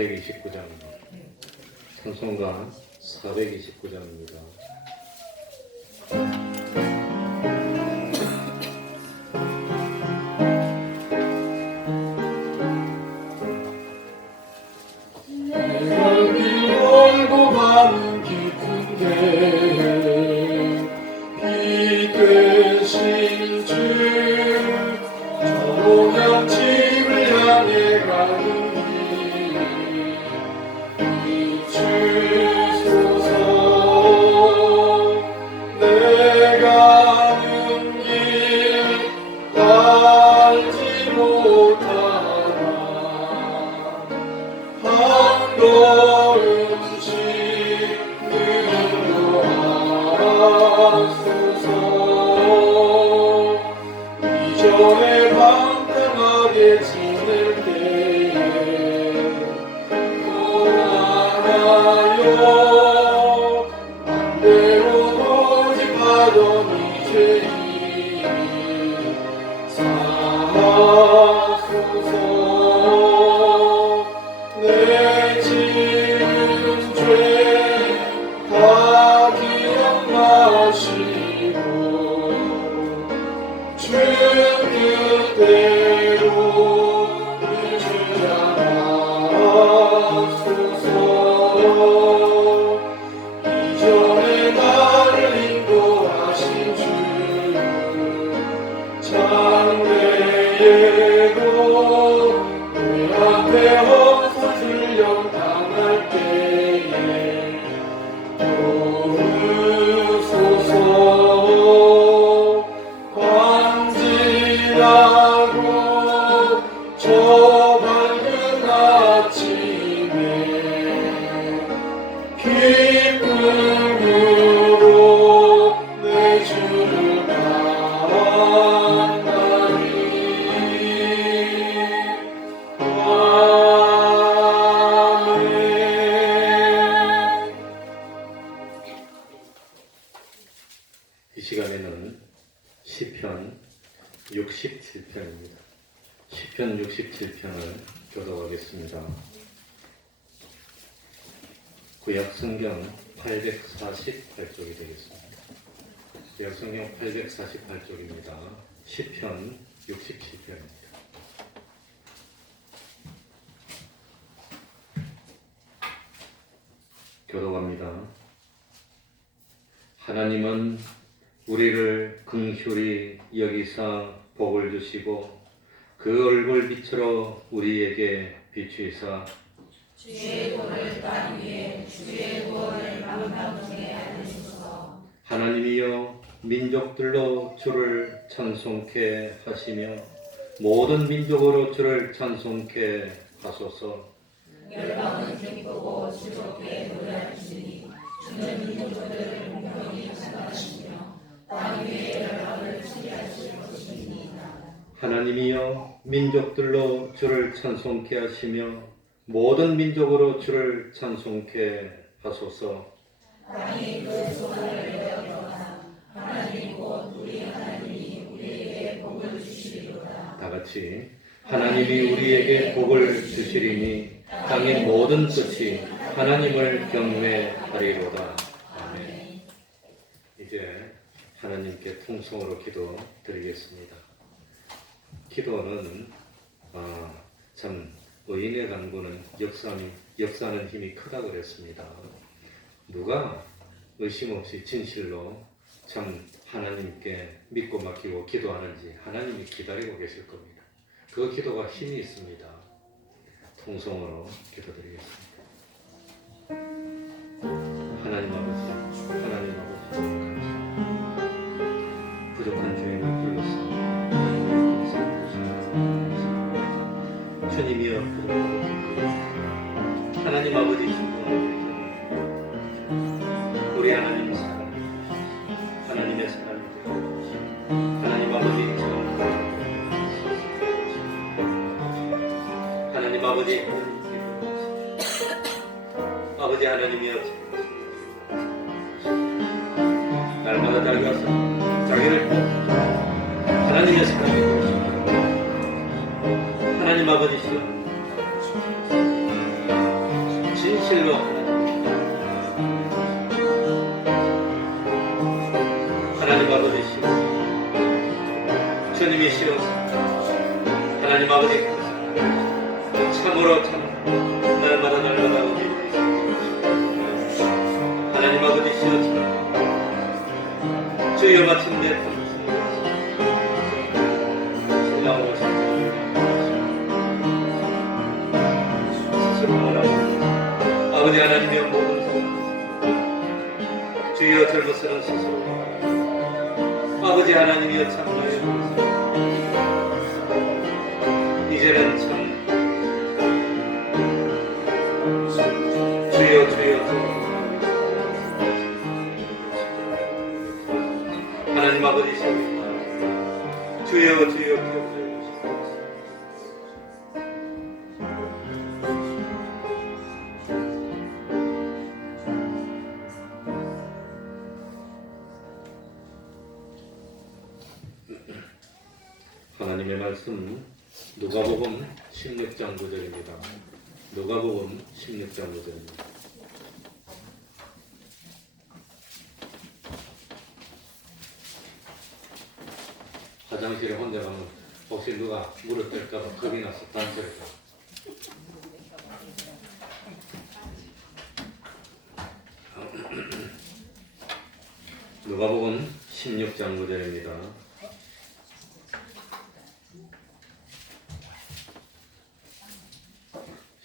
429장 찬송가 429장입니다. 내가 길 몰고 가는 깊은 데 빛되신 주 저녁 집을 향해 가는 길 비추소서. 내가 가는 길 알지 못하나 한 걸음씩 인도하소서. 이전에 방탕하게 지낼 때에 고하여 반대로 고집하던 이제이 사하소서. 내 지은 죄 다 기억나시고 주 뜻대로 주장하소서. 이전에 나를 인도하신 주 장래에도 내 앞에 헛소술령 당할 때에 도우소서. 광진하고 저 밝은 아침에 기쁨으로 내 주를 만나리. 이 시간에는 시편 67편입니다. 시편 67편을 교독하겠습니다. 구약 성경 848쪽이 되겠습니다. 구약 성경 848쪽입니다. 시편 67편입니다. 교독합니다. 하나님은 우리를 긍휼히 여기사 복을 주시고 그 얼굴 빛으로 우리에게 비추이사 주의 도를 땅 위에 주의 구원을 만방중에 알리소서. 하나님이여 민족들로 주를 찬송케 하시며 모든 민족으로 주를 찬송케 하소서. 열방은 기쁘고 주롭게 노래하시니 주는 민족들을 공평히 판단하시며 땅 위에 열방을 치리하실 것이니이다. 하나님이여 민족들로 주를 찬송케 하시며 모든 민족으로 주를 찬송케 하소서. 땅이 그 소원을 내어려가 하나님 곧 우리 하나님이 우리에게 복을 주시리로다. 다 같이 하나님이 우리에게 복을 주시리니 땅의 모든 끝이 하나님을 경외하리로다. 아멘. 이제 하나님께 통성으로 기도 드리겠습니다. 기도는 참 의인의 간구는 역사하는 힘이 크다 그랬습니다. 누가 의심 없이 진실로 참 하나님께 믿고 맡기고 기도하는지 하나님이 기다리고 계실 겁니다. 그 기도가 힘이 있습니다. 통성으로 기도드리겠습니다. 하나님 아버지, 하나님 아버지, 감사합니다. 부족한 죄인을 불러서 주님이여 하나님 아버지 우리 하나님 사랑해 하나님의 사랑이 하나님 아버지 하나님 아버지 아버지 하나님이여 날마다 자기가 자기를 하나님의 사랑이 하나님 아버지시여 실로 하나님 아버지시오 주님이시오 하나님 아버지 참으로 참 날마다 의미 하나님 아버지시오 주여 마침내 신랑으로 스스로 하라고 아버지 하나님의 모든 성 주여 젊어서는 스스로 아버지 하나님이여 참나의 이제는 참 주여 하나님 아버지시오 주여 기억하여 하나님의 말씀 누가복음 16장 9절입니다. 누가복음 16장 9절입니다. 화장실에 혼자 가면 혹시 누가 물을 뗄까봐 겁이 나서 단절했다. 누가복음 16장 9절입니다.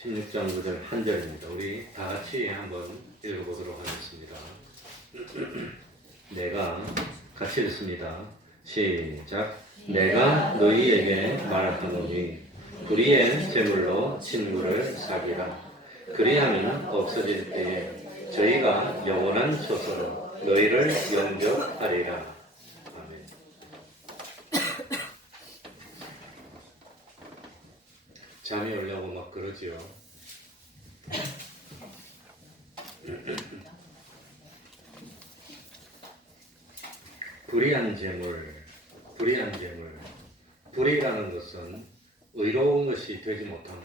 16장 9절 한 절입니다. 우리 다 같이 한번 읽어보도록 하겠습니다. 내가 같이 읽습니다. 시작. 내가 너희에게 말하노니 불의의 제물로 친구를 사귀라. 그리하면 없어질 때에 저희가 영원한 처소로 너희를 영접하리라. 아멘. 잠이 오려고 막 그러지요. 불의한 재물. 불의라는 것은 의로운 것이 되지 못함.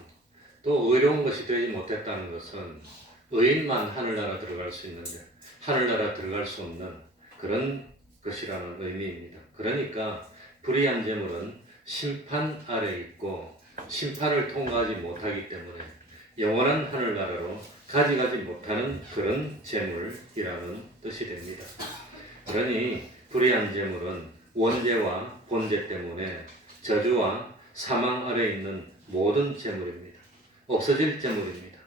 또 의로운 것이 되지 못했다는 것은 의인만 하늘나라 들어갈 수 있는데 하늘나라 들어갈 수 없는 그런 것이라는 의미입니다. 그러니까 불의한 재물은 심판 아래 있고 심판을 통과하지 못하기 때문에 영원한 하늘나라로 가져가지 못하는 그런 재물이라는 뜻이 됩니다. 그러니 불의한 재물은 원죄와 본죄 때문에 저주와 사망 아래 있는 모든 재물입니다. 없어질 재물입니다.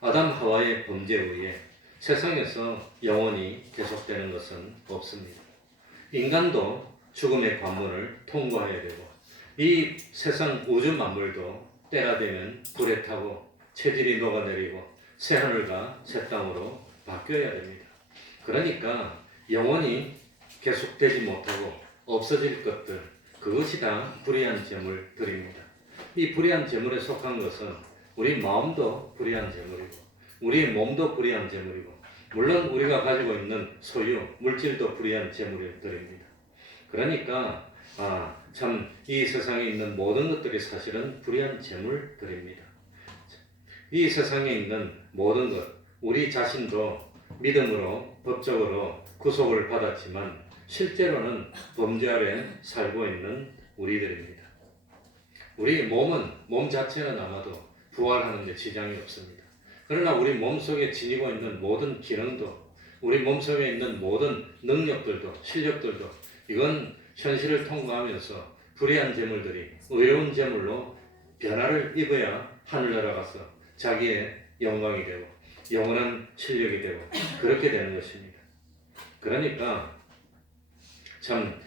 아담 하와의 범죄 후에 세상에서 영원히 계속되는 것은 없습니다. 인간도 죽음의 관문을 통과해야 되고 이 세상 우주 만물도 때가 되면 불에 타고 체질이 녹아내리고 새하늘과 새 땅으로 바뀌어야 됩니다. 그러니까 영원히 계속되지 못하고 없어질 것들, 그것이 다 불의한 재물들입니다. 이 불의한 재물에 속한 것은 우리 마음도 불의한 재물이고 우리 몸도 불의한 재물이고 물론 우리가 가지고 있는 소유, 물질도 불의한 재물들입니다. 그러니까 참 이 세상에 있는 모든 것들이 사실은 불의한 재물들입니다. 이 세상에 있는 모든 것, 우리 자신도 믿음으로 법적으로 구속을 받았지만 실제로는 범죄 아래 살고 있는 우리들입니다. 우리 몸 자체는 아마도 부활하는 데 지장이 없습니다. 그러나 우리 몸속에 지니고 있는 모든 기능도 우리 몸속에 있는 모든 능력들도 실력들도 이건 현실을 통과하면서 불의한 재물들이 의로운 재물로 변화를 입어야 하늘나라 가서 자기의 영광이 되고 영원한 실력이 되고 그렇게 되는 것입니다. 그러니까 참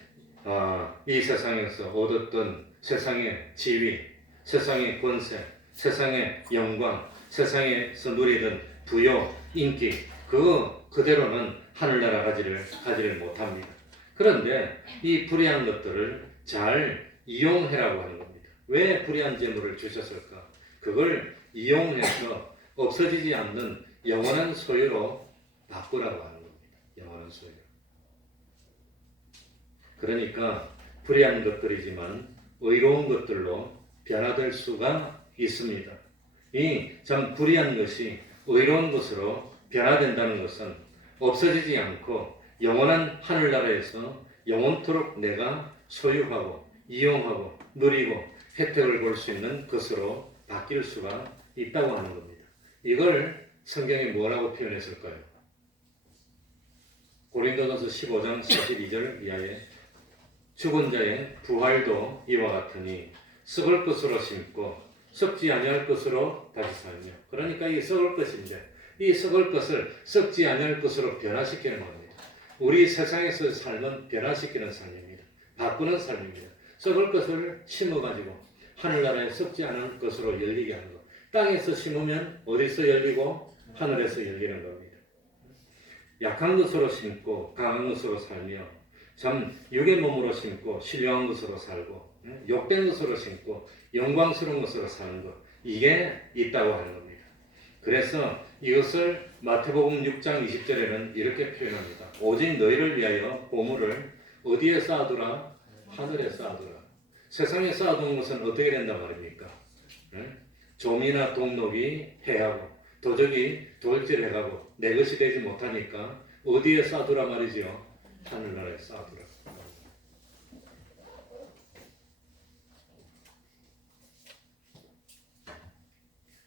이 세상에서 얻었던 세상의 지위, 세상의 권세, 세상의 영광, 세상에서 누리던 부요, 인기 그대로는 하늘나라 가지를 못합니다. 그런데 이 불의한 것들을 잘 이용해라고 하는 겁니다. 왜 불의한 재물을 주셨을까? 그걸 이용해서 없어지지 않는 영원한 소유로 바꾸라고 하는 겁니다. 영원한 소유. 그러니까 불의한 것들이지만 의로운 것들로 변화될 수가 있습니다. 이 참 불의한 것이 의로운 것으로 변화된다는 것은 없어지지 않고 영원한 하늘나라에서 영원토록 내가 소유하고 이용하고 누리고 혜택을 볼 수 있는 것으로 바뀔 수가 있다고 하는 겁니다. 이걸 성경이 뭐라고 표현했을까요? 고린도전서 15장 42절 이하에 죽은 자의 부활도 이와 같으니 썩을 것으로 심고 썩지 아니할 것으로 다시 살며. 그러니까 이 썩을 것인데 이 썩을 것을 썩지 아니할 것으로 변화시키는 겁니다. 우리 세상에서 삶은 변화시키는 삶입니다. 바꾸는 삶입니다. 썩을 것을 심어가지고 하늘나라에 썩지 않을 것으로 열리게 하는 것. 땅에서 심으면 어디서 열리고 하늘에서 열리는 겁니다. 약한 것으로 심고 강한 것으로 살며 참 육의 몸으로 심고 신령한 것으로 살고 욕된 것으로 심고 영광스러운 것으로 사는 것, 이게 있다고 하는 겁니다. 그래서 이것을 마태복음 6장 20절에는 이렇게 표현합니다. 오직 너희를 위하여 보물을 어디에 쌓아두라? 하늘에 쌓아두라. 세상에 쌓아두는 것은 어떻게 된단 말입니까? 좀이나 동록이 해하고 도적이 돌질해가고 내 것이 되지 못하니까 어디에 쌓아두라 말이지요? 하늘나라에 쌓아두라.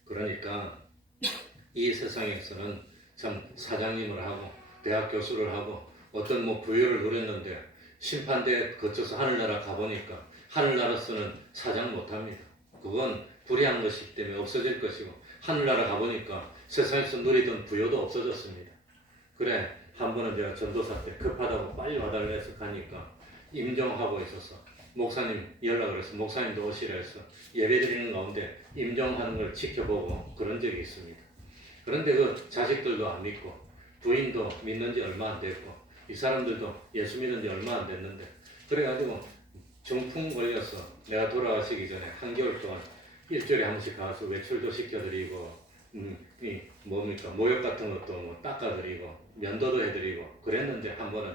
그러니까 이 세상에서는 참 사장님을 하고 대학 교수를 하고 어떤 뭐 부유를 누렸는데 심판대에 거쳐서 하늘나라 가보니까 하늘나라에서는 사장 못합니다. 그건 불의한 것이기 때문에 없어질 것이고 하늘나라 가보니까 세상에서 누리던 부여도 없어졌습니다. 그래 한 번은 제가 전도사 때 급하다고 빨리 와달라 해서 가니까 임종하고 있어서 목사님 연락을 해서 목사님도 오시라 해서 예배드리는 가운데 임종하는 걸 지켜보고 그런 적이 있습니다. 그런데 그 자식들도 안 믿고 부인도 믿는 지 얼마 안 됐고 이 사람들도 예수 믿은 지 얼마 안 됐는데 그래가지고 중풍 걸려서 내가 돌아가시기 전에 한겨울 동안 일주일에 한 번씩 가서 외출도 시켜드리고 이 뭡니까 모욕 같은 것도 뭐 닦아드리고 면도도 해드리고 그랬는데 한 번은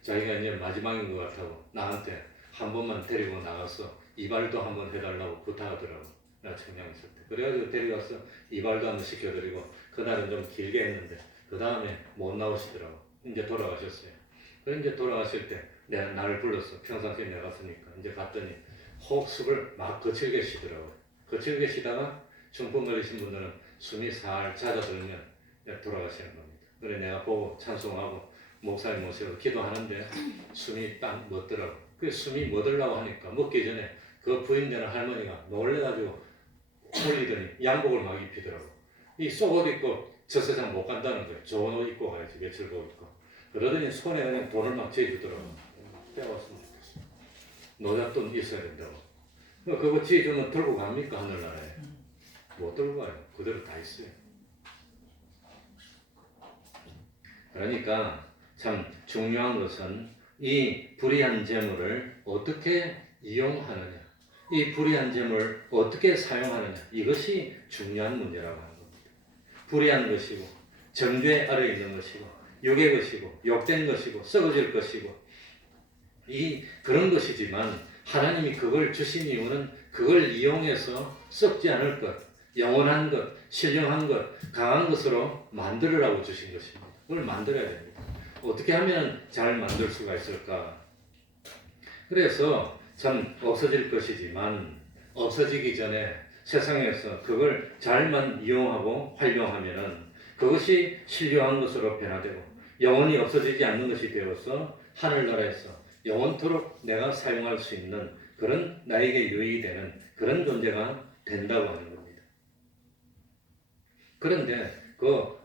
자기가 이제 마지막인 것 같다고 나한테 한 번만 데리고 나가서 이발도 한번 해달라고 부탁하더라고. 내가 청양 있을 때. 그래가지고 데려가서 이발도 한번 시켜드리고 그날은 좀 길게 했는데 그 다음에 못 나오시더라고. 이제 돌아가셨어요. 그래 이제 돌아가실 때 내가 나를 불렀어. 평상시에 내가 갔으니까 이제 갔더니 호흡습을 막 거칠게 쉬더라고. 거칠게 쉬다가 중풍 걸리신 분들은 숨이 살 잦아들면 돌아가시는 겁니다. 그래 내가 보고 찬송하고 목사님 모시고 기도하는데 숨이 딱 멎더라고. 그 숨이 멎으려고 하니까 먹기 전에 그 부인 되는 할머니가 놀래가지고 올리더니 양복을 막 입히더라고. 이 속옷 입고 저 세상 못 간다는 거예요. 좋은 옷 입고 가야지 며칠복 입고. 그러더니 손에 그냥 돈을 막 쥐어주더라고. 빼왔으면 좋겠어. 노잣돈 있어야 된다고. 그거 쥐어주면 들고 갑니까 하늘나라에? 못 들고 가요. 그대로 다 있어요. 그러니까 참 중요한 것은 이 불의한 재물을 어떻게 이용하느냐, 이 불의한 재물을 어떻게 사용하느냐, 이것이 중요한 문제라고 하는 겁니다. 불의한 것이고 정죄 아래 있는 것이고 육의 것이고 욕된 것이고 썩어질 것이고 그런 것이지만 하나님이 그걸 주신 이유는 그걸 이용해서 썩지 않을 것, 영원한 것, 신령한 것, 강한 것으로 만들으라고 주신 것입니다. 그걸 만들어야 됩니다. 어떻게 하면 잘 만들 수가 있을까? 그래서 참 없어질 것이지만 없어지기 전에 세상에서 그걸 잘만 이용하고 활용하면은 그것이 신령한 것으로 변화되고 영원히 없어지지 않는 것이 되어서 하늘나라에서 영원토록 내가 사용할 수 있는 그런 나에게 유익이 되는 그런 존재가 된다고 하는 겁니다. 그런데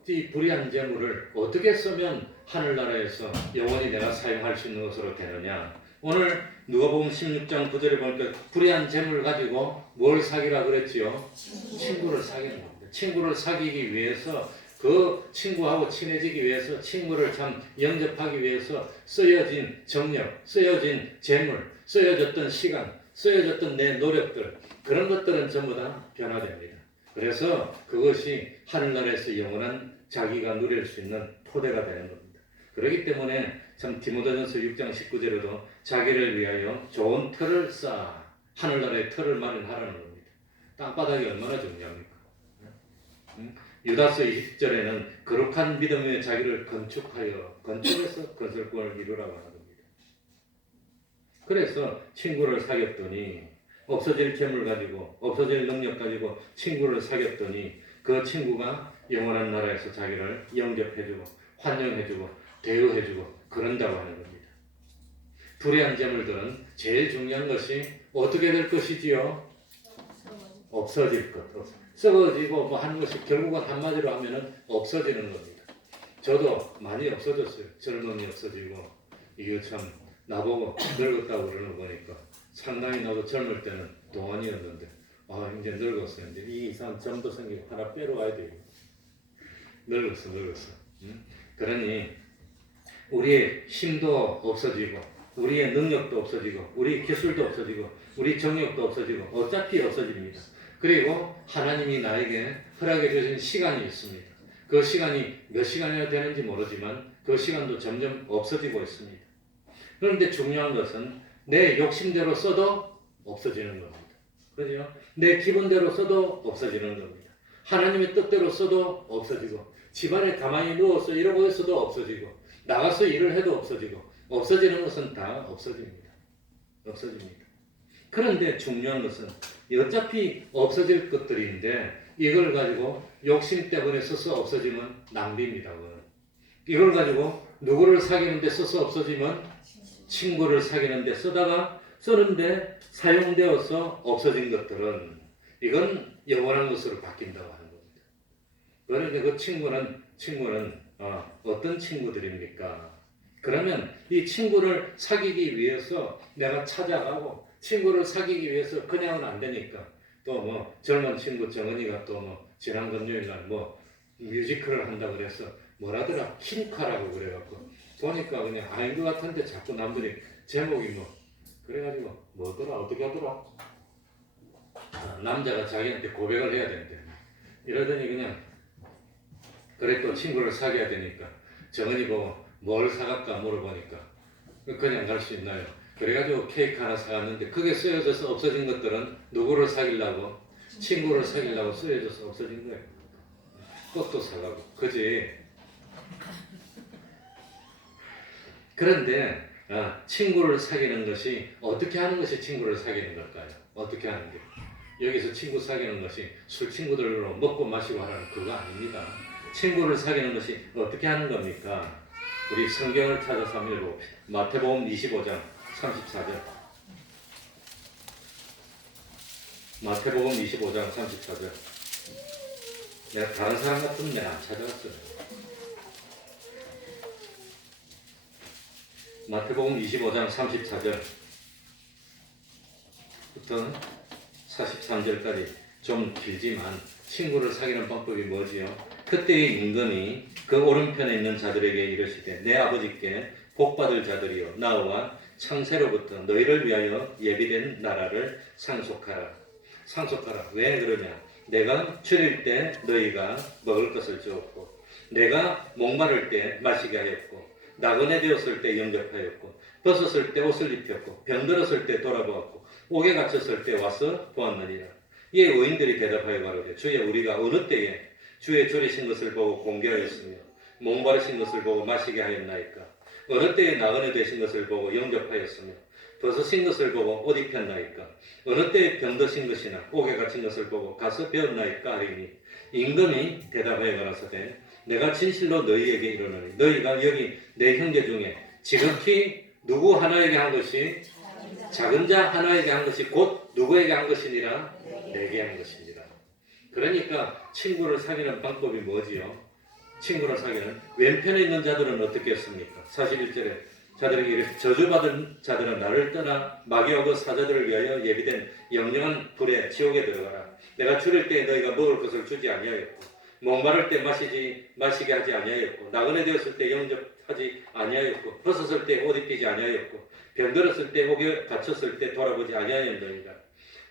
이 불의한 재물을 어떻게 쓰면 하늘나라에서 영원히 내가 사용할 수 있는 것으로 되느냐? 오늘 누가복음 16장 9절에 보니까 불의한 재물을 가지고 뭘 사기라 그랬지요? 친구를 사귀는 겁니다. 친구를 사귀기 위해서 그 친구하고 친해지기 위해서 친구를 참 영접하기 위해서 쓰여진 정력, 쓰여진 재물, 쓰여졌던 시간, 쓰여졌던 내 노력들 그런 것들은 전부 다 변화됩니다. 그래서 그것이 하늘나라에서 영원한 자기가 누릴 수 있는 토대가 되는 겁니다. 그렇기 때문에 참 디모데전서 6장 19절에도 자기를 위하여 좋은 터를 쌓아 하늘나라의 터를 마련하라는 겁니다. 땅바닥이 얼마나 중요합니까? 유다서 20절에는 거룩한 믿음의 자기를 건축해서 건설권을 이루라고 하는 겁니다. 그래서 친구를 사귀었더니 없어질 재물 가지고 없어질 능력 가지고 친구를 사귀었더니 그 친구가 영원한 나라에서 자기를 영접해주고 환영해주고 대우해주고 그런다고 하는 겁니다. 불의한 재물들은 제일 중요한 것이 어떻게 될 것이지요? 없어질 것. 썩어지고 뭐 하는 것이 결국은 한마디로 하면은 없어지는 겁니다. 저도 많이 없어졌어요. 젊음이 없어지고 이게 참 나보고 늙었다고 그러는 거 보니까 상당히 나도 젊을 때는 동안이었는데 이제 늙었어요. 이제 이 이상 점도 생기고 하나 빼러 와야 돼요. 늙었어. 응? 그러니 우리의 힘도 없어지고 우리의 능력도 없어지고 우리 기술도 없어지고 우리 정력도 없어지고 어차피 없어집니다. 그리고 하나님이 나에게 허락해 주신 시간이 있습니다. 그 시간이 몇 시간이나 되는지 모르지만 그 시간도 점점 없어지고 있습니다. 그런데 중요한 것은 내 욕심대로 써도 없어지는 겁니다. 그죠? 내 기분대로 써도 없어지는 겁니다. 하나님의 뜻대로 써도 없어지고 집안에 가만히 누워서 이러고 있어도 없어지고 나가서 일을 해도 없어지고 없어지는 것은 다 없어집니다. 그런데 중요한 것은 어차피 없어질 것들인데 이걸 가지고 욕심 때문에 써서 없어지면 낭비입니다. 이걸 가지고 누구를 사귀는데 써서 없어지면 친구를 사귀는데 쓰는데 사용되어서 없어진 것들은 이건 영원한 것으로 바뀐다고 하는 겁니다. 그런데 그 친구는 어떤 친구들입니까? 그러면 이 친구를 사귀기 위해서 내가 찾아가고 친구를 사귀기 위해서 그냥은 안 되니까 또 뭐 젊은 친구 정은이가 또 뭐 지난 금요일날 뭐 뮤지컬을 한다고 그래서 뭐라더라 킹카라고 그래갖고 보니까 그냥 아닌 것 같은데 자꾸 남들이 제목이 뭐 그래가지고 뭐더라 어떻게 하더라 남자가 자기한테 고백을 해야 된대 이러더니 그냥 그래 또 친구를 사귀어야 되니까 정은이 보고 뭘 사갈까 물어보니까 그냥 갈 수 있나요? 그래가지고 케이크 하나 사갔는데 그게 쓰여져서 없어진 것들은 누구를 사귀려고? 친구를 사귀려고 쓰여져서 없어진 거예요. 꽃도 사가고 그지? 그런데 친구를 사귀는 것이 어떻게 하는 것이 친구를 사귀는 걸까요? 어떻게 하는 게? 여기서 친구 사귀는 것이 술 친구들로 먹고 마시고 하는 그거 아닙니다. 친구를 사귀는 것이 어떻게 하는 겁니까? 우리 성경을 찾아서 한번 읽어봅시다. 마태복음 25장 34절. 마태복음 25장 34절. 내가 다른 사람 같으면 내가 안 찾아왔어요. 마태복음 25장 34절부터 43절까지 좀 길지만 친구를 사귀는 방법이 뭐지요? 그때의 임금이 그 오른편에 있는 자들에게 이르시되 내 아버지께 복받을 자들이여 나와 창세로부터 너희를 위하여 예비된 나라를 상속하라. 왜 그러냐? 내가 줄일 때 너희가 먹을 것을 주었고 내가 목마를 때 마시게 하였고 나그네 되었을 때 영접하였고 벗었을 때 옷을 입혔고 병들었을 때 돌아보았고 옥에 갇혔을 때 와서 보았느니라. 이에 의인들이 대답하여 가로되 주여 우리가 어느 때에 주의 줄이신 것을 보고 공개하였으며 목마르신 것을 보고 마시게 하였나이까? 어느 때에 나그네 되신 것을 보고 영접하였으며 벗으신 것을 보고 옷 입혔나이까? 어느 때에 병드신 것이나 옥에 갇힌 것을 보고 가서 배웠나이까? 하리니 임금이 대답하여 가라사대 내가 진실로 너희에게 이르노니 너희가 여기 내 형제 중에 지극히 누구 하나에게 한 것이 작은 자 하나에게 한 것이 곧 누구에게 한 것이니라? 내게 한 것이니라. 그러니까 친구를 사귀는 방법이 뭐지요? 친구를 사귀는 왼편에 있는 자들은 어떻게 했습니까? 41절에 자들에게 이르시되 저주받은 자들은 나를 떠나 마귀와 그 사자들을 위하여 예비된 영영한 불에 지옥에 들어가라. 내가 줄일 때 너희가 먹을 것을 주지 아니하였고 목마를 때 마시게 하지 아니하였고 나그네 되었을 때 영접하지 아니하였고 벗었을 때 옷 입히지 아니하였고 병들었을 때 옥에 갇혔을 때 돌아보지 아니하였느니라.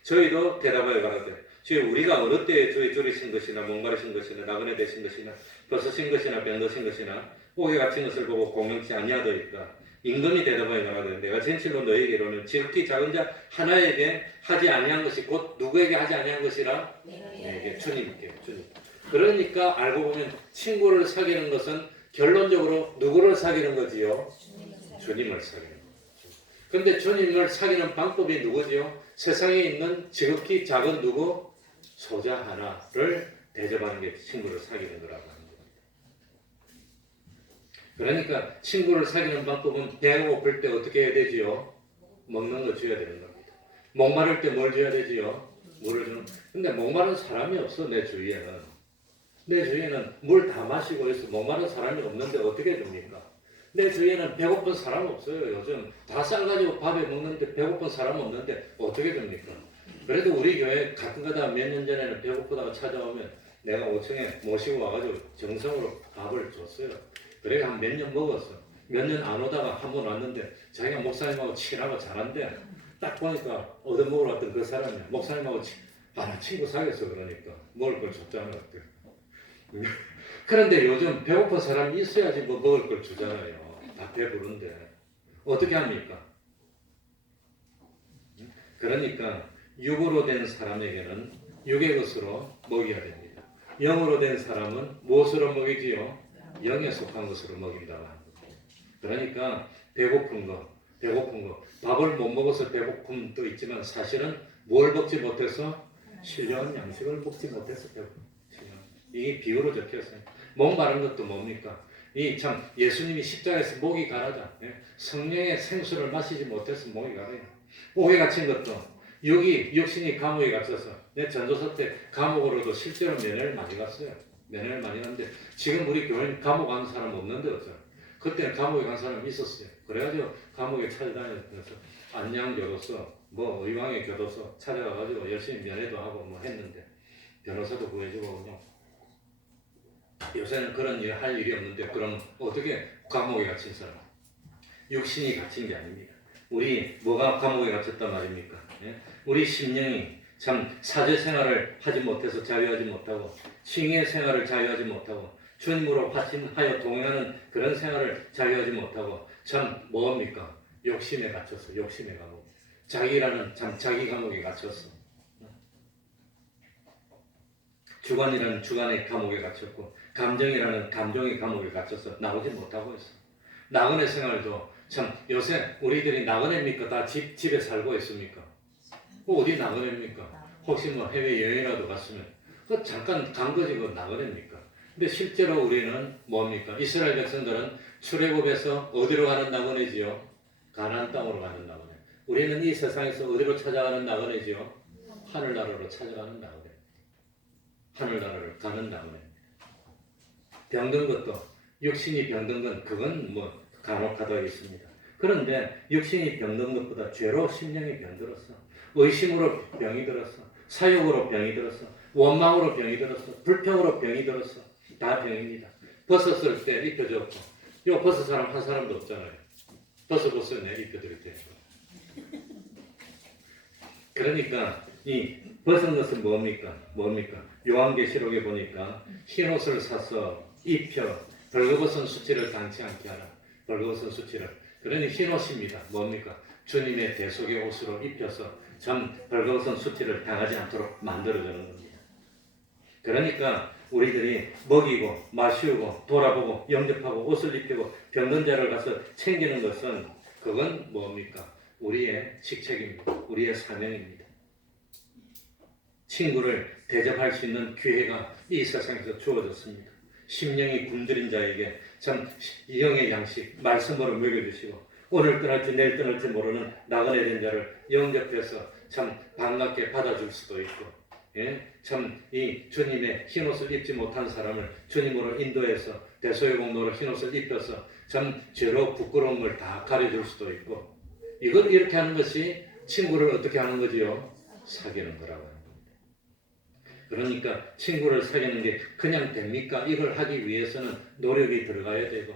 저희도 대답하여 가라되 주여 우리가 어느 때에 주의 줄이신 것이나 목마르신 것이나 나그네 되신 것이나 벗으신 것이나 병드신 것이나 옥에 갇힌 것을 보고 공명치 아니하더이까? 임금이 대답하여 가라되 내가 진실로 너희에게 이르노니 지극히 작은 자 하나에게 하지 아니한 것이 곧 누구에게 하지 아니한 것이라? 내게 주님께 그러니까 알고 보면 친구를 사귀는 것은 결론적으로 누구를 사귀는 거지요? 주님을 사귀는 거죠. 그런데 주님을 사귀는 방법이 누구지요? 세상에 있는 지극히 작은 누구? 소자 하나를 대접하는 게 친구를 사귀는 거라고 하는 겁니다. 그러니까 친구를 사귀는 방법은 배가 고플 때 어떻게 해야 되지요? 먹는 거 줘야 되는 겁니다. 목마를 때 뭘 줘야 되지요? 물을 주는. 근데 목마른 사람이 없어 내 주위에는. 내 주위에는 물 다 마시고 있어. 목마른 사람이 없는데 어떻게 줍니까? 내 주위에는 배고픈 사람 없어요. 요즘 다 싸가지고 밥에 먹는데 배고픈 사람 없는데 어떻게 줍니까? 그래도 우리 교회 가끔가다 몇 년 전에는 배고프다가 찾아오면 내가 5층에 모시고 와가지고 정성으로 밥을 줬어요. 그래 한 몇 년 먹었어. 몇 년 안 오다가 한 번 왔는데 자기가 목사님하고 친하고 잘한대. 딱 보니까 얻어먹으러 왔던 그 사람이야. 목사님하고 나 친구 사귀었어. 그러니까 먹을 걸 줬잖아. 그때. 그런데 요즘 배고픈 사람이 있어야지 뭐 먹을 걸 주잖아요. 다 배부른데 어떻게 합니까? 그러니까 육으로 된 사람에게는 육의 것으로 먹여야 됩니다. 영으로 된 사람은 무엇으로 먹이지요? 영에 속한 것으로 먹인다고 하는 거죠. 그러니까 배고픈 거, 밥을 못 먹어서 배고픔도 있지만 사실은 뭘 먹지 못해서 신령한 양식을 먹지 못해서 배고픔. 이게 비유로 적혔어요. 목 마른 것도 뭡니까? 이 참 예수님이 십자가에서 목이 가라다. 성령의 생수를 마시지 못해서 목이 가라요. 목에 갇힌 것도 육신이 감옥에 갇혀서 내 전도서 때 감옥으로도 실제로 면회를 많이 갔어요. 면회를 많이 갔는데 지금 우리 교회는 감옥 간 사람 없는데 어쩌? 그때는 감옥에 간 사람 있었어요. 그래가지고 감옥에 찾아다니면서 안양교도소, 뭐 의왕의 교도소 찾아가가지고 열심히 면회도 하고 뭐 했는데 변호사도 구해주고 뭐. 요새는 그런 일 할 일이 없는데 그럼 어떻게 감옥에 갇힌 사람? 육신이 갇힌 게 아닙니다. 우리 뭐가 감옥에 갇혔단 말입니까? 우리 심령이 참 사제 생활을 하지 못해서 자유하지 못하고 칭의 생활을 자유하지 못하고 주님으로 화친하여 동행하는 그런 생활을 자유하지 못하고 참 뭡니까? 욕심에 갇혔어. 욕심의 감옥. 자기라는 참 자기 감옥에 갇혔어. 주관이라는 주관의 감옥에 갇혔고 감정이라는 감정의 감옥에 갇혀서 나오지 못하고 있어. 나그네 생활도 참 요새 우리들이 나그네입니까? 다 집에 살고 있습니까? 어디 나그네입니까? 혹시 뭐 해외 여행이라도 갔으면 그 잠깐 간 거지 그 나그네입니까? 근데 실제로 우리는 뭡니까? 이스라엘 백성들은 출애굽에서 어디로 가는 나그네지요? 가나안 땅으로 가는 나그네. 우리는 이 세상에서 어디로 찾아가는 나그네지요? 하늘나라로 찾아가는 나그네. 하늘나라를 가는 나그네. 병든 것도 육신이 병든 건 그건 뭐 간혹하다 있습니다. 그런데 육신이 병든 것보다 죄로 심령이 병들었어. 의심으로 병이 들었어. 사욕으로 병이 들었어. 원망으로 병이 들었어. 불평으로 병이 들었어. 다 병입니다. 벗었을 때 입혀줬고 이거 벗은 사람 한 사람도 없잖아요. 벗어보세요. 내가 입혀드릴게요. 그러니까 이 벗은 것은 뭡니까? 요한계시록에 보니까 흰 옷을 사서 입혀 벌거벗은 수치를 당치 않게 하라. 벌거벗은 수치를. 그러니 흰 옷입니다. 뭡니까? 주님의 대속의 옷으로 입혀서 참 벌거벗은 수치를 당하지 않도록 만들어주는 겁니다. 그러니까 우리들이 먹이고 마시우고 돌아보고 영접하고 옷을 입히고 병든 자를 가서 챙기는 것은 그건 뭡니까? 우리의 직책입니다. 우리의 사명입니다. 친구를 대접할 수 있는 기회가 이 세상에서 주어졌습니다. 심령이 굶주린 자에게 참 영의 양식, 말씀으로 먹여주시고 오늘 떠날지 내일 떠날지 모르는 나그네 된 자를 영접해서 참 반갑게 받아줄 수도 있고 참 이 주님의 흰옷을 입지 못한 사람을 주님으로 인도해서 대소의 공로로 흰옷을 입혀서 참 죄로 부끄러움을 다 가려줄 수도 있고 이걸 이렇게 하는 것이 친구를 어떻게 하는 거지요? 사귀는 거라고 하는 겁니다. 그러니까 친구를 사귀는 게 그냥 됩니까? 이걸 하기 위해서는 노력이 들어가야 되고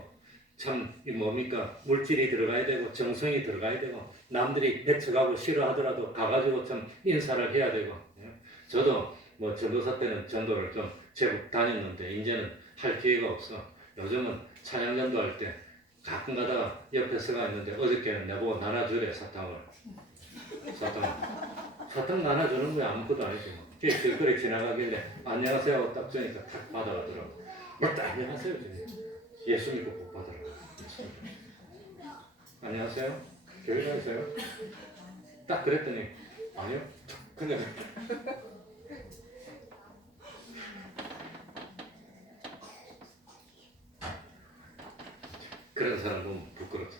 참 뭡니까? 물질이 들어가야 되고 정성이 들어가야 되고 남들이 배척하고 싫어하더라도 가가지고 참 인사를 해야 되고 저도 뭐 전도사 때는 전도를 좀 제법 다녔는데 이제는 할 기회가 없어. 요즘은 찬양 전도할 때 가끔 가다가 옆에 서가 있는데 어저께는 내보고 나눠주래 사탕을. 사탕 나눠주는 거야 아무것도 아니지 뭐. 길거리 지나가길래 안녕하세요 하고 딱 주니까 탁 받아가더라고. 뭘또 안녕하세요 주니. 예수 믿고 복 받으라고. 안녕하세요? 교회 다니세요? 딱 그랬더니 아니요. 근데 그런 사람 보면 부끄럽죠.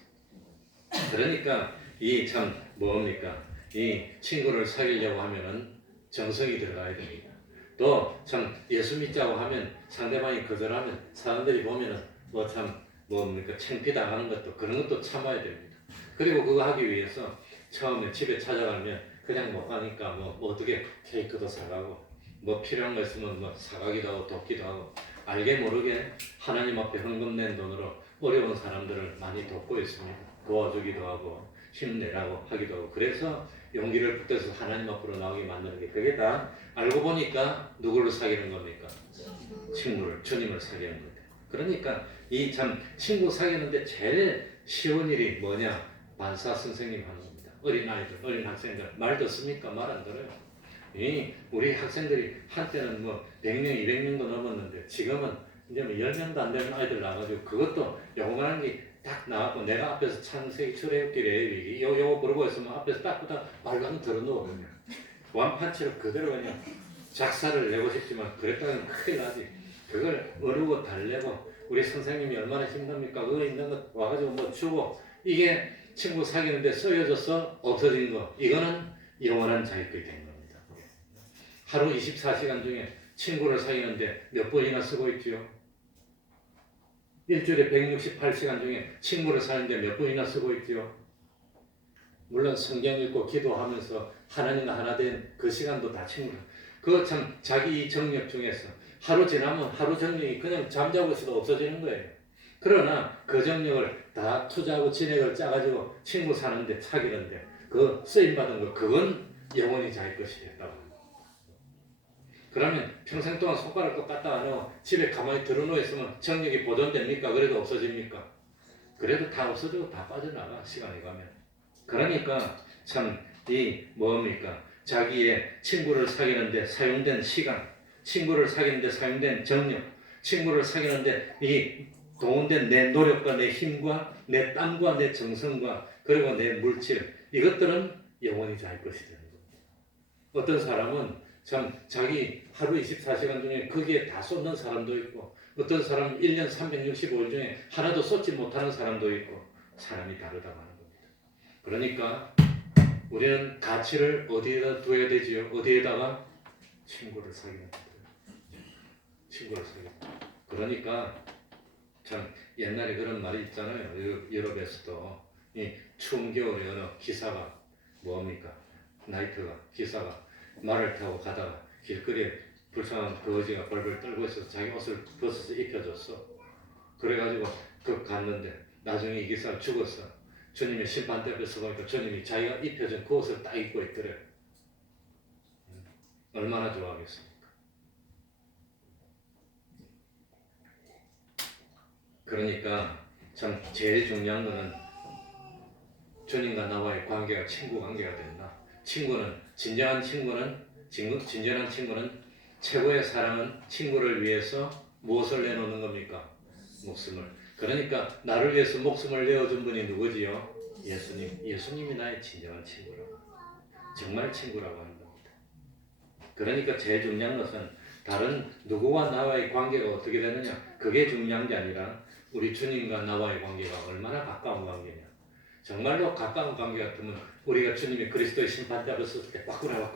그러니까 이 참 뭡니까? 이 친구를 사귀려고 하면은 정성이 들어가야 됩니다. 또 참 예수 믿자고 하면 상대방이 거절하면 사람들이 보면은 뭐 참 뭡니까? 창피당하는 것도 그런 것도 참아야 됩니다. 그리고 그거 하기 위해서 처음에 집에 찾아가면 그냥 못 가니까 뭐 어떻게 케이크도 사가고 뭐 필요한 거 있으면 뭐 사가기도 하고 돕기도 하고 알게 모르게 하나님 앞에 헌금 낸 돈으로 어려운 사람들을 많이 돕고 있습니다. 도와주기도 하고 힘내라고 하기도 하고 그래서 용기를 붙여서 하나님 앞으로 나오게 만드는 게 그게 다 알고 보니까 누구를 사귀는 겁니까? 친구를 주님을 사귀는 겁니다. 그러니까 이 참 친구 사귀는데 제일 쉬운 일이 뭐냐? 반사 선생님 하는 겁니다. 어린 아이들, 어린 학생들 말 듣습니까? 말 안 들어요. 우리 학생들이 한때는 뭐 100명, 200명도 넘었는데 지금은 이제 뭐 10명도 안 되는 아이들 나와가지고 그것도 요만한 게 딱 나왔고 내가 앞에서 창세기 출애굽기 요거 부르고 있으면 앞에서 딱 말로 한번 들어놓어 그냥 완판치로 그대로 그냥 작사를 내고 싶지만 그랬다면 큰일 나지. 그걸 어르고 달래고 우리 선생님이 얼마나 힘듭니까? 그거 있는 거 와가지고 뭐 주고 이게 친구 사귀는데 쓰여져서 없어진 거 이거는 영원한 자기들이 된 겁니다. 하루 24시간 중에 친구를 사귀는데 몇 번이나 쓰고 있지요? 일주일에 168시간 중에 친구를 사귀는데 몇 번이나 쓰고 있지요? 물론 성경 읽고 기도하면서 하나님과 하나 된 그 시간도 다 친구를 그 참 자기 정력 중에서 하루 지나면 하루 정력이 그냥 잠자고 있어도 없어지는 거예요. 그러나 그 정력을 다 투자하고 진액을 짜가지고 친구 사는데 사귀는데 그 쓰임받은 거 그건 영원히 자기 것이 됐다고. 그러면 평생 동안 손가락 똑같다 안 하고 집에 가만히 들어놓여 있으면 정력이 보존됩니까? 그래도 없어집니까? 그래도 다 없어지고 다 빠져나가 시간이 가면. 그러니까 참 이 뭡니까? 자기의 친구를 사귀는데 사용된 시간, 친구를 사귀는데 사용된 정력, 친구를 사귀는데 이 동원된 내 노력과 내 힘과 내 땀과 내 정성과 그리고 내 물질 이것들은 영원히 자기 것이 되는 겁니다. 어떤 사람은 참 자기 하루 24시간 중에 거기에 다 쏟는 사람도 있고 어떤 사람은 1년 365일 중에 하나도 쏟지 못하는 사람도 있고 사람이 다르다고 하는 겁니다. 그러니까 우리는 가치를 어디에다 두어야 되지요? 어디에다가? 친구를 사귀는 거예요. 친구를 사귀는 거예요. 그러니까 참 옛날에 그런 말이 있잖아요. 유럽에서도 이 추운 겨울에 어느 기사가 뭡니까? 나이트가 기사가 말을 타고 가다가 길거리에 불쌍한 거지가 벌벌 떨고 있어서 자기 옷을 벗어서 입혀줬어. 그래가지고 그 갔는데 나중에 이 기사가 죽었어. 주님의 심판대 앞에 서보니까 주님이 자기가 입혀준 그 옷을 딱 입고 있더래. 얼마나 좋아하겠습니까? 그러니까 참 제일 중요한 거는 주님과 나와의 관계가 친구 관계가 된다. 친구는 진정한 친구는 최고의 사랑은 친구를 위해서 무엇을 내놓는 겁니까? 목숨을. 그러니까 나를 위해서 목숨을 내어준 분이 누구지요? 예수님. 예수님이 나의 진정한 친구라고. 정말 친구라고 하는 겁니다. 그러니까 제일 중요한 것은 다른 누구와 나와의 관계가 어떻게 되느냐 그게 중요한 게 아니라 우리 주님과 나와의 관계가 얼마나 가까운 관계냐. 정말로 가까운 관계 같으면 우리가 주님이 그리스도의 심판대 앞에 섰을 때 바꾸라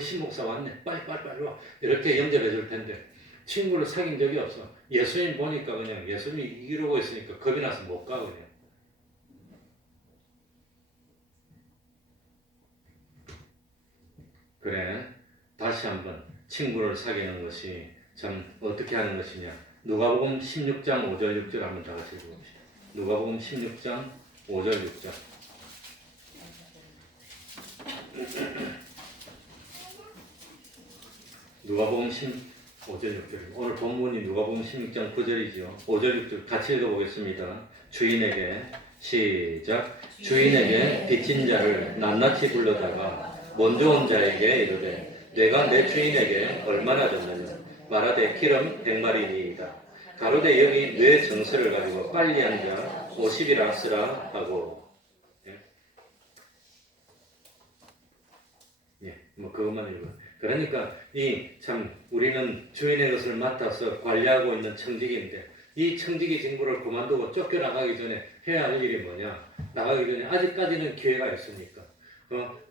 신목사 왔네 빨리 와 이렇게 영접해 줄 텐데 친구를 사귄 적이 없어. 예수님 보니까 그냥 예수님이 이러고 있으니까 겁이 나서 못 가 그냥. 그래 다시 한번 친구를 사귀는 것이 참 어떻게 하는 것이냐. 누가복음 16장 5절 6절 한번 다 같이 읽어봅시다. 누가복음 16장 5절 6절 누가복음 5절 6절 오늘 본문이 누가복음 16장 9절이죠. 5절 6절 같이 읽어보겠습니다. 주인에게 시작. 주인에게 빚진 자를 낱낱이 불러다가 먼저 온 자에게 이르되 내가 내 주인에게 얼마나 줬느냐 말하되 기름 100마리니이다. 가로되 여기 뇌 정서를 가지고 빨리 앉아 50이라 쓰라 하고. 뭐 그것만 읽어. 그러니까 이 참 우리는 주인의 것을 맡아서 관리하고 있는 청직인데 이 청직이 직무를 그만두고 쫓겨나가기 전에 해야 할 일이 뭐냐? 나가기 전에 아직까지는 기회가 있으니까.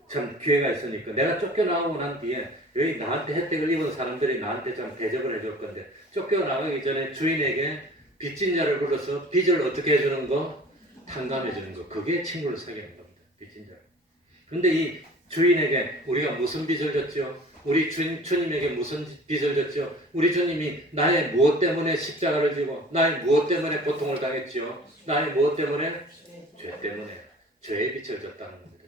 참 기회가 있으니까 내가 쫓겨나가고 난 뒤에 여기 나한테 혜택을 입은 사람들이 나한테 참 대접을 해줄 건데 쫓겨나가기 전에 주인에게 빚진 자를 불러서 빚을 어떻게 해주는 거? 탕감해 주는 거. 그게 친구를 사귀는 겁니다. 빚진 자. 근데 이 주인에게 우리가 무슨 빚을 졌죠? 우리 주님에게 무슨 빚을 졌죠? 우리 주님이 나의 무엇 때문에 십자가를 지고 나의 무엇 때문에 고통을 당했죠? 나의 무엇 때문에? 죄 때문에. 죄의 빚을 졌다는 겁니다.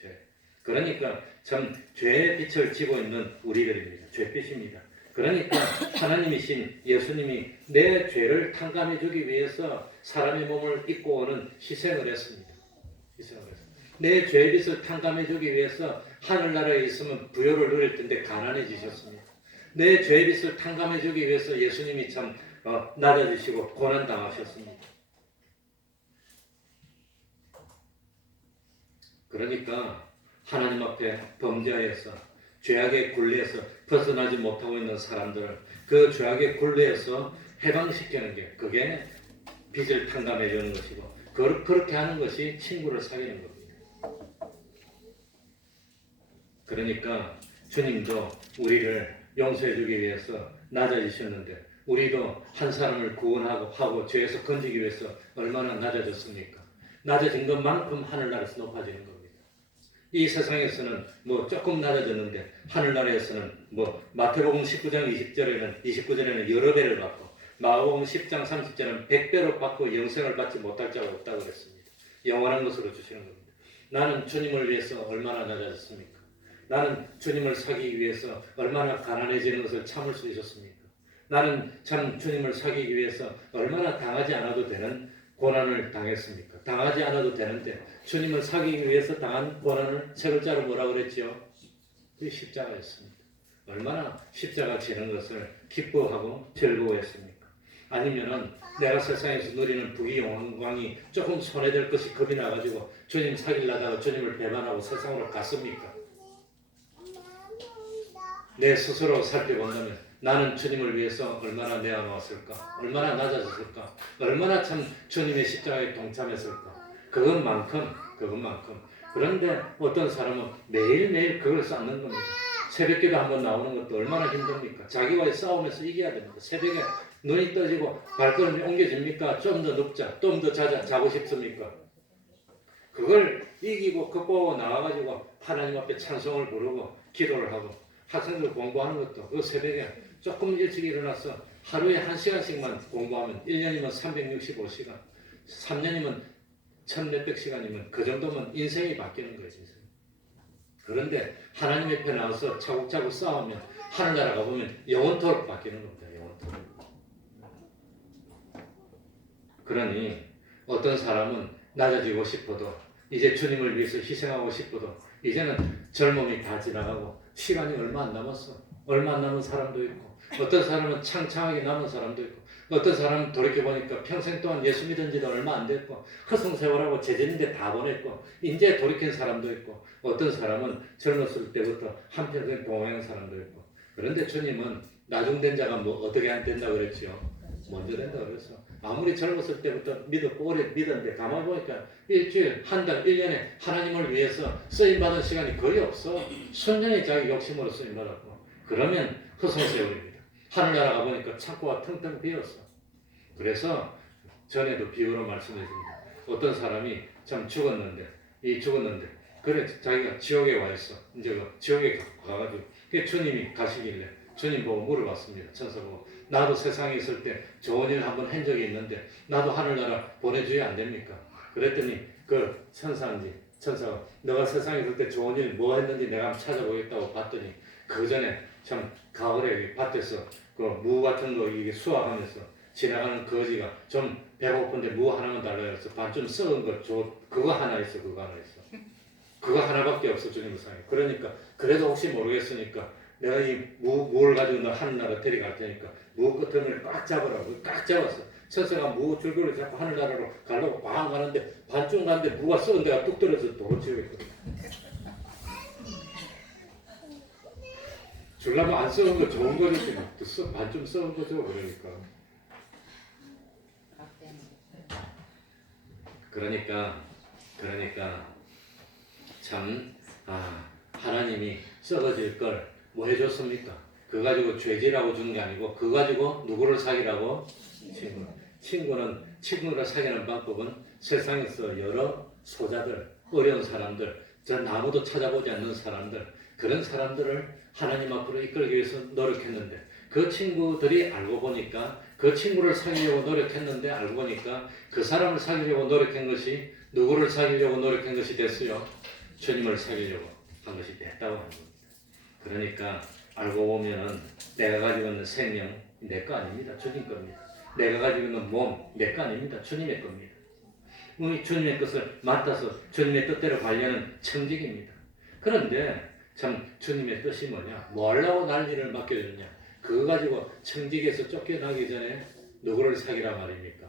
죄. 그러니까 참 죄의 빚을 지고 있는 우리들입니다. 죄빚입니다. 그러니까 하나님이신 예수님이 내 죄를 탕감해 주기 위해서 사람의 몸을 입고 오는 희생을 했습니다. 내 죄빚을 탕감해 주기 위해서 하늘나라에 있으면 부요를 누릴 텐데 가난해지셨습니다. 내 죄빚을 탕감해 주기 위해서 예수님이 참 낮아지시고 고난당하셨습니다. 그러니까 하나님 앞에 범죄하여서 죄악의 굴레에서 벗어나지 못하고 있는 사람들을 그 죄악의 굴레에서 해방시키는 게 그게 빚을 탕감해 주는 것이고 그렇게 하는 것이 친구를 사귀는 겁니다. 그러니까 주님도 우리를 용서해 주기 위해서 낮아지셨는데 우리도 한 사람을 구원하고 죄에서 건지기 위해서 얼마나 낮아졌습니까? 낮아진 것만큼 하늘나라에서 높아지는 겁니다. 이 세상에서는 뭐 조금 낮아졌는데 하늘나라에서는 뭐 마태복음 19장 29절에는 여러 배를 받고 마가복음 10장 30절에는 100배로 받고 영생을 받지 못할 자가 없다고 그랬습니다. 영원한 것으로 주시는 겁니다. 나는 주님을 위해서 얼마나 낮아졌습니까? 나는 주님을 사귀기 위해서 얼마나 가난해지는 것을 참을 수 있었습니까? 나는 참 주님을 사귀기 위해서 얼마나 당하지 않아도 되는 고난을 당했습니까? 당하지 않아도 되는데 주님을 사귀기 위해서 당한 고난을 세 글자로 뭐라고 그랬지요? 그 십자가였습니다. 얼마나 십자가 지는 것을 기뻐하고 즐거워했습니까? 아니면은 내가 세상에서 누리는 부귀 영광이 조금 손해될 것이 겁이 나가지고 주님 사귀려다가 주님을 배반하고 세상으로 갔습니까? 내 스스로 살펴본다면 나는 주님을 위해서 얼마나 내어놓았을까? 얼마나 낮아졌을까? 얼마나 참 주님의 십자가에 동참했을까? 그것만큼. 그런데 어떤 사람은 매일매일 그걸 쌓는 겁니다. 새벽기도 한번 나오는 것도 얼마나 힘듭니까? 자기와의 싸움에서 이겨야 됩니다. 새벽에 눈이 떠지고 발걸음이 옮겨집니까? 좀 더 눕자, 좀 더 자고 싶습니까? 그걸 이기고 극복하고 나와가지고 하나님 앞에 찬송을 부르고 기도를 하고 학생들 공부하는 것도 그 새벽에 조금 일찍 일어나서 하루에 1시간씩만 공부하면 1년이면 365시간, 3년이면 1000몇백 시간이면 그 정도면 인생이 바뀌는 거예요. 인생. 그런데 하나님 옆에 나와서 차곡차곡 싸우면 하늘나라 가보면 영원토록 바뀌는 겁니다. 영원토록. 그러니 어떤 사람은 낮아지고 싶어도 이제 주님을 위해서 희생하고 싶어도 이제는 젊음이 다 지나가고 시간이 얼마 안 남았어. 얼마 안 남은 사람도 있고 어떤 사람은 창창하게 남은 사람도 있고 어떤 사람은 돌이켜보니까 평생 동안 예수 믿은 지도 얼마 안 됐고 허송세월하고 제자인데 다 보냈고 이제 돌이킨 사람도 있고 어떤 사람은 젊었을 때부터 한평생 동행한 사람도 있고 그런데 주님은 나중된 자가 뭐 어떻게 안 된다고 그랬지요? 먼저 된다고 그랬어. 아무리 젊었을 때부터 믿었고 오래 믿었는데 가만히 보니까 일주일, 한 달, 1년에 하나님을 위해서 쓰임받은 시간이 거의 없어. 순전히 자기 욕심으로 쓰임받았고 그러면 허송세월입니다. 하늘나라 가보니까 창고가 텅텅 비었어. 그래서 전에도 비유로 말씀드립니다. 어떤 사람이 참 죽었는데 그래 자기가 지옥에 와 있어. 이제 그 지옥에 가가지고 주님이 가시길래 주님 보고 물어봤습니다. 천사 보고 나도 세상에 있을 때 좋은 일 한번 한 적이 있는데 나도 하늘나라 보내줘야 안 됩니까? 그랬더니 그 천사가 너가 세상에 있을 때 좋은 일 뭐 했는지 내가 한번 찾아보겠다고 봤더니 그 전에 참 가을에 밭에서 그 무 같은 거 이게 수확하면서 지나가는 거지가 좀 배고픈데 무 하나만 달라고 해서 반쯤 썩은 거 그거 하나 있어. 그거 하나밖에 없어 주님 상에. 그러니까 그래도 혹시 모르겠으니까 내가 이 무를 가지고 너 하늘나라 데려갈 테니까 무 끝을 꽉 잡으라고. 꽉 잡았어. 천사가 무 줄기를 잡고 하늘나라로 가려고 막 가는데 반쯤 가는데 무가 썩은 데가 뚝 떨어져서 도로치고 있거든. 줄라면 안 썩은 거 좋은 거지. 반쯤 썩은 거죠. 그러니까 참 하나님이 썩어질 걸 뭐 해줬습니까? 그거 가지고 죄질하고 준 게 아니고 그거 가지고 누구를 사귀라고? 친구를 사귀는 방법은 세상에서 여러 소자들, 어려운 사람들, 저 아무도 찾아보지 않는 사람들, 그런 사람들을 하나님 앞으로 이끌기 위해서 노력했는데 그 친구들이 알고 보니까 그 친구를 사귀려고 노력했는데 알고 보니까 그 사람을 사귀려고 노력한 것이 누구를 사귀려고 노력한 것이 됐어요? 주님을 사귀려고 한 것이 됐다고 하는 겁니다. 그러니까 알고 보면은 내가 가지고 있는 생명 내 거 아닙니다. 주님 겁니다. 내가 가지고 있는 몸 내 거 아닙니다. 주님의 겁니다. 우리 주님의 것을 맡아서 주님의 뜻대로 가려는 청직입니다. 그런데 참 주님의 뜻이 뭐냐? 뭐 하려고 난리를 맡겨줬냐? 그거 가지고 청직에서 쫓겨나기 전에 누구를 사귀라 말입니까?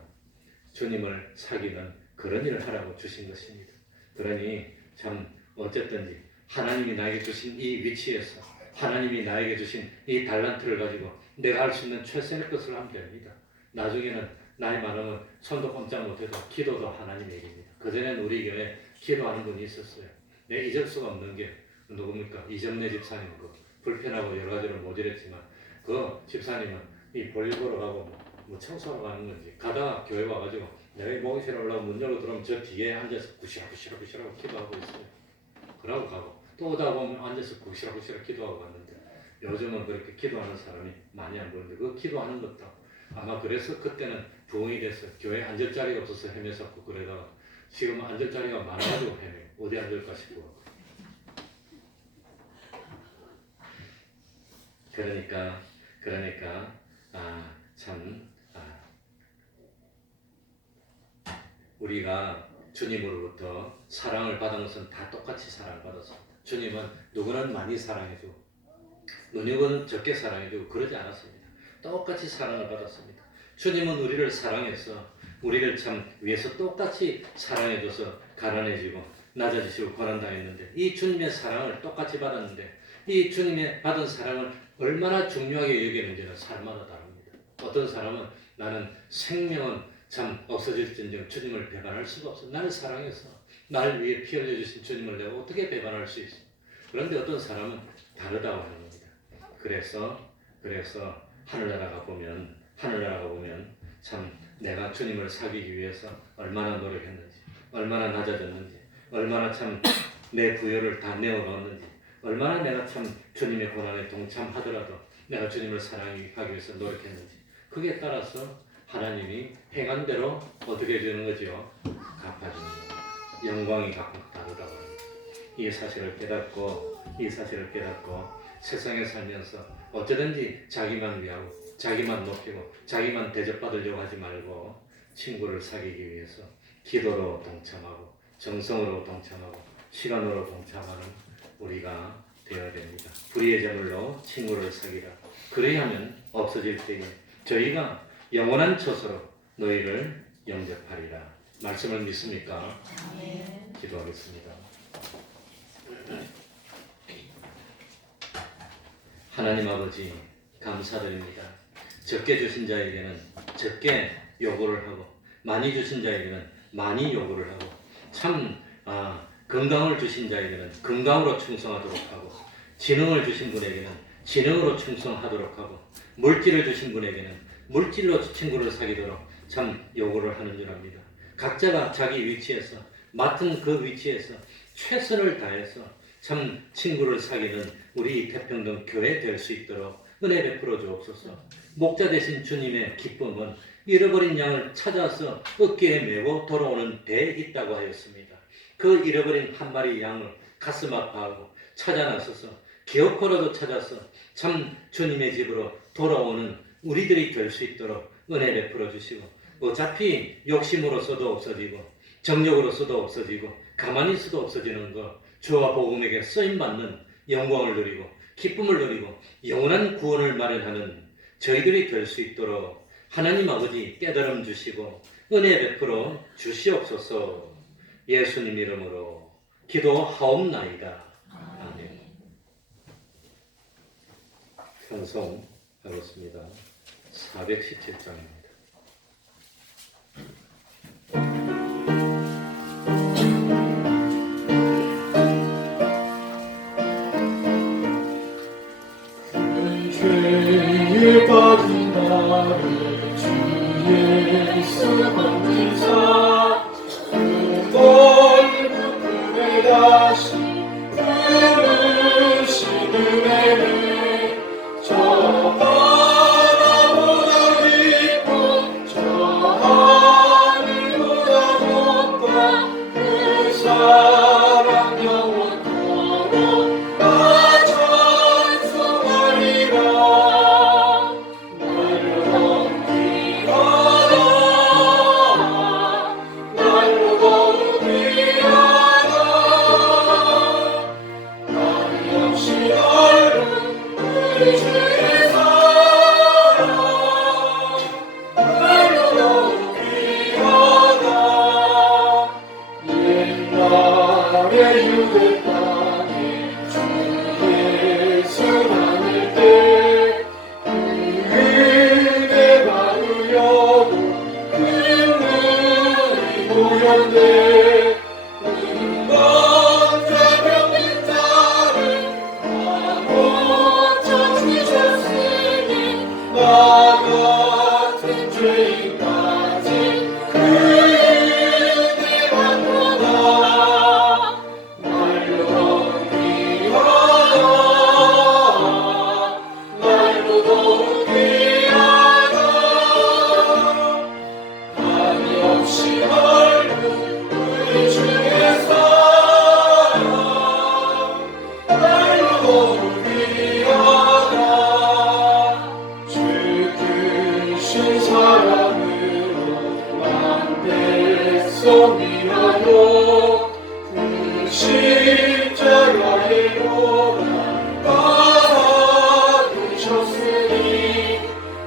주님을 사귀는 그런 일을 하라고 주신 것입니다. 그러니 참 어쨌든지 하나님이 나에게 주신 이 위치에서 하나님이 나에게 주신 이 달란트를 가지고 내가 할 수 있는 최선의 것을 하면 됩니다. 나중에는 나이 많으면 손도 꼼짝 못해도 기도도 하나님의 일입니다. 그전에는 우리 교회에 기도하는 분이 있었어요. 내 잊을 수가 없는 게 누굽니까? 이정래 집사님 불편하고 여러 가지로 모질했지만 그 집사님은 이 볼일 보러 가고 뭐 청소하러 가는 건지 가다가 교회 와가지고 내가 목욕실에 올라가고 문 열고 들어오면 저 뒤에 앉아서 구시락구시락구시락 기도하고 있어요. 그러고 가고 또 오다 보면 앉아서 구시락구시락 기도하고 갔는데 요즘은 그렇게 기도하는 사람이 많이 안 보는데 그 기도하는 것도 아마 그래서 그때는 부흥이 돼서 교회에 앉을 자리가 없어서 헤맸었고 그러다가 지금 앉을 자리가 많아가지고 헤매 어디 앉을까 싶고 그러니까 우리가 주님으로부터 사랑을 받은 것은 다 똑같이 사랑을 받았습니다. 주님은 누구는 많이 사랑해주고 누구는 적게 사랑해주고 그러지 않았습니다. 똑같이 사랑을 받았습니다. 주님은 우리를 사랑해서 우리를 참 위해서 똑같이 사랑해줘서 가난해지고 낮아지시고 고난당했는데 이 주님의 사랑을 똑같이 받았는데 이 주님의 받은 사랑을 얼마나 중요하게 여기는지는 사람마다 다릅니다. 어떤 사람은 나는 생명은 참 없어질진정 주님을 배반할 수가 없어. 나를 사랑해서 나를 위해 피 흘려주신 주님을 내가 어떻게 배반할 수 있어. 그런데 어떤 사람은 다르다고 하는 겁니다. 그래서 하늘나라가 보면 참 내가 주님을 사귀기 위해서 얼마나 노력했는지 얼마나 낮아졌는지 얼마나 참 내 부여를 다 내어놓았는지 얼마나 내가 참 주님의 고난에 동참하더라도 내가 주님을 사랑하기 위해서 노력했는지 그게 따라서 하나님이 행한 대로 어떻게 해주는 거죠? 갚아주는 거예요. 영광이 각각 다르다고 합니다. 이 사실을 깨닫고 세상에 살면서 어쩌든지 자기만 위하고 자기만 높이고 자기만 대접받으려고 하지 말고 친구를 사귀기 위해서 기도로 동참하고 정성으로 동참하고 시간으로 동참하는 우리가 되어야 됩니다. 불의의 제물로 친구를 사귀라. 그래야만 없어질 때에 저희가 영원한 처소로 너희를 영접하리라. 말씀을 믿습니까? 기도하겠습니다. 하나님 아버지 감사드립니다. 적게 주신 자에게는 적게 요구를 하고 많이 주신 자에게는 많이 요구를 하고 참 건강을 주신 자에게는 건강으로 충성하도록 하고 지능을 주신 분에게는 지능으로 충성하도록 하고 물질을 주신 분에게는 물질로 친구를 사귀도록 참 요구를 하는 줄 압니다. 각자가 자기 위치에서 맡은 그 위치에서 최선을 다해서 참 친구를 사귀는 우리 태평동 교회 될 수 있도록 은혜 베풀어 주옵소서. 목자 되신 주님의 기쁨은 잃어버린 양을 찾아서 어깨에 메고 돌아오는 데에 있다고 하였습니다. 그 잃어버린 한 마리 양을 가슴 아파하고 찾아 나서서 기어코라도 찾아서 참 주님의 집으로 돌아오는 우리들이 될 수 있도록 은혜 베풀어 주시고 어차피 욕심으로서도 없어지고 정욕으로서도 없어지고 가만히 있어도 없어지는 것 주와 복음에게 쓰임받는 영광을 누리고 기쁨을 누리고 영원한 구원을 마련하는 저희들이 될 수 있도록 하나님 아버지 깨달음 주시고 은혜 베풀어 주시옵소서. 예수님 이름으로 기도하옵나이다. 아멘. 찬송하겠습니다. 417장입니다. 죄에 빠진 나를 주 예수 만지사 그 넓은 품에 다시 부르신 은혜는 저 바다보다 깊고 저 하늘보다 높다. 그 사랑 영원토록 나 찬송하리라. 유대 땅에 주 예수 나눌 때 은혜 받으려고 큰 눈이 보였네. 먼저 병든 자를 다 고쳐주셨으니 나 같은 죄인까지 그 은혜 받구나. 사랑으로 난 백성 위하여 그 십자가의 고난 받으셨으니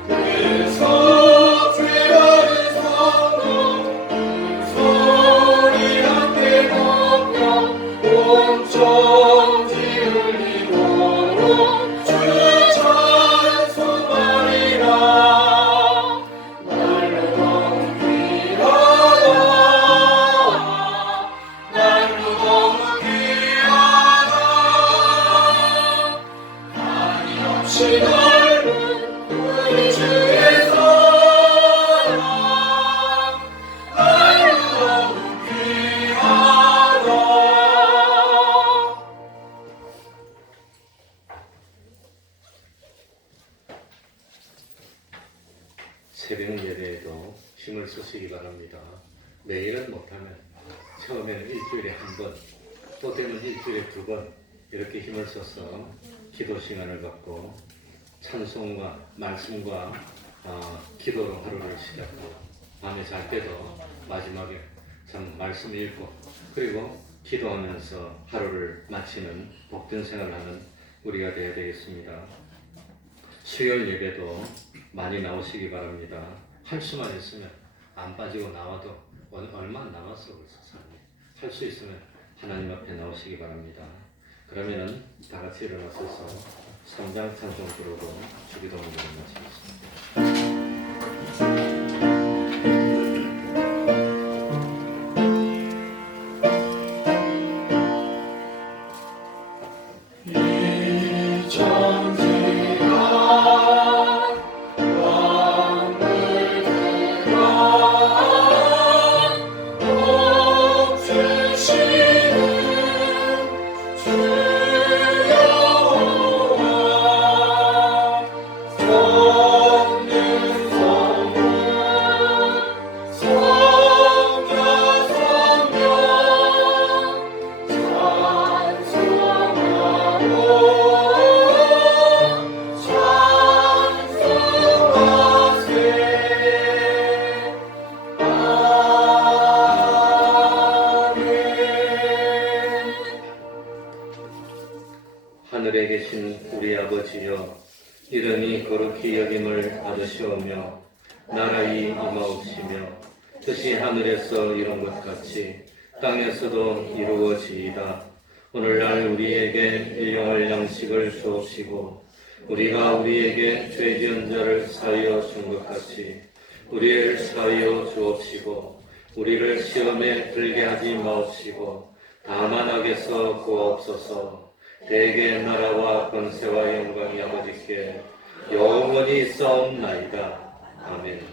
그래서 죄받은 성도 그 소리 함께 높여 온 천지 흘리도록 주 찬송하리라. 넓은 우리 주의 사랑 나를 너무 귀하다. 새벽 예배에도 힘을 쓰시기 바랍니다. 매일은 못하면 처음에는 일주일에 한 번, 또 되면 일주일에 두 번 이렇게 힘을 써서 기도 시간을 갖고 찬송과 말씀과 기도로 하루를 시작하고 밤에 잘 때도 마지막에 참 말씀 읽고 그리고 기도하면서 하루를 마치는 복된 생활을 하는 우리가 되어야 되겠습니다. 수요일 예배도 많이 나오시기 바랍니다. 할 수만 있으면 안 빠지고 나와도 얼마 안 남았어 벌써 삶이. 할 수 있으면 하나님 앞에 나오시기 바랍니다. 그러면은 다 같이 일어나셔서 3장 찬송 부르고 주기도문을 마치겠습니다. 없는 우리 아버지여, 이름이 거룩히 여김을 받으시오며 나라의 임하옵시며 뜻이 하늘에서 이룬 것 같이 땅에서도 이루어지이다. 오늘날 우리에게 일용할 양식을 주옵시고 우리가 우리에게 죄 지은 자를 사하여 준 것 같이 우리를 사하여 주옵시고 우리를 시험에 들게 하지 마옵시고 다만 악에서 구하옵소서. 대개 나라와 권세와 영광이 아버지께 영원히 있사옵나이다. 아멘.